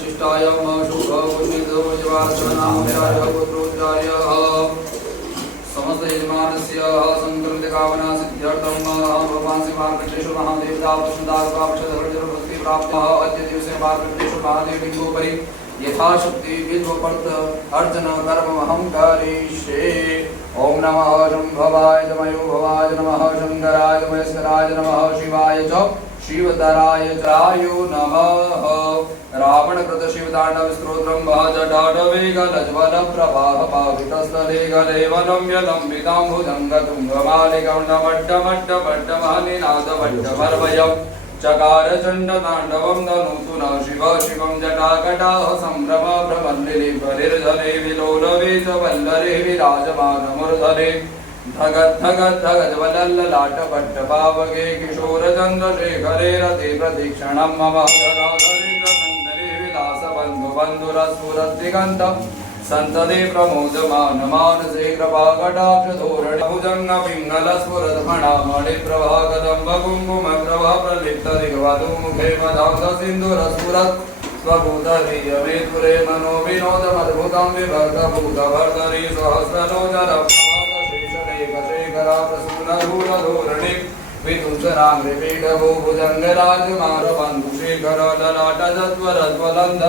शिष्टाय शुभ पुण्यदो जीवार्चनाय पुत्रोद्राय समस्त यजमानस्य संकल्पित कामना सिद्ध्यर्थं भगवान् श्री मार्कण्डेयेश्वर महादेवता वसुन्धरा प्राप्त अद्य दिवसे मार्कण्डेयेश्वर महादेव लिंगोपरि यथाशक्ति विद्वपर्थ अर्चन कर्महं करिष्ये। ओम नमः शंभवाय जमयो भवाय नमः शंकराय महेश्वराय नमः शिवाय च शिवतराय चायो नमः। रावणकृत शिवताण्डव स्तोत्रं जटाटवेगलज्वल प्रवाह पावितस्थले गलेवलं यलम्बितां भुजङ्गतुङ्गमालिकौण्डमट्टमट्टमट्टमहनिनादमट्टमर्वयम् चकार चण्डताण्डवं तनोतु न शिव शिवं जटाकटाः सम्भ्रम भ्रमल्लिलिभरिर्धरे विलोलवेशवल्लरे विराजमानमूर्धरे धगत् धगत् धगज्वलल्ललाटपट्टपावके किशोरचन्द्रशेखरे रते प्रतीक्षणं मम धराधरेन्द्रनन्दने विलासबन्धुबन्धुरस्फुरद्दिगन्तम् सन्तते प्रमोदमानमानसे कृपाकटाक्षधोरणभुजङ्गपिङ्गलस्फुरद्फणामणिप्रभाकदम्बकुङ्कुमप्रभा प्रलिप्तदिग्वधूमुखे मदान्धसिन्धुरस्फुरत् स्वभूतरीयमे तुरे मनोविनोदमद्भुतं विभक्तभूतभर्तरि सहस्रलोचनप्रभातशेषलेखशेखरा प्रसूनधूरधोरणि विदुषराङ्घ्रिपीठभो भुजङ्गराजमारबन्धुशेखर ललाटजत्वरज्वलन्ध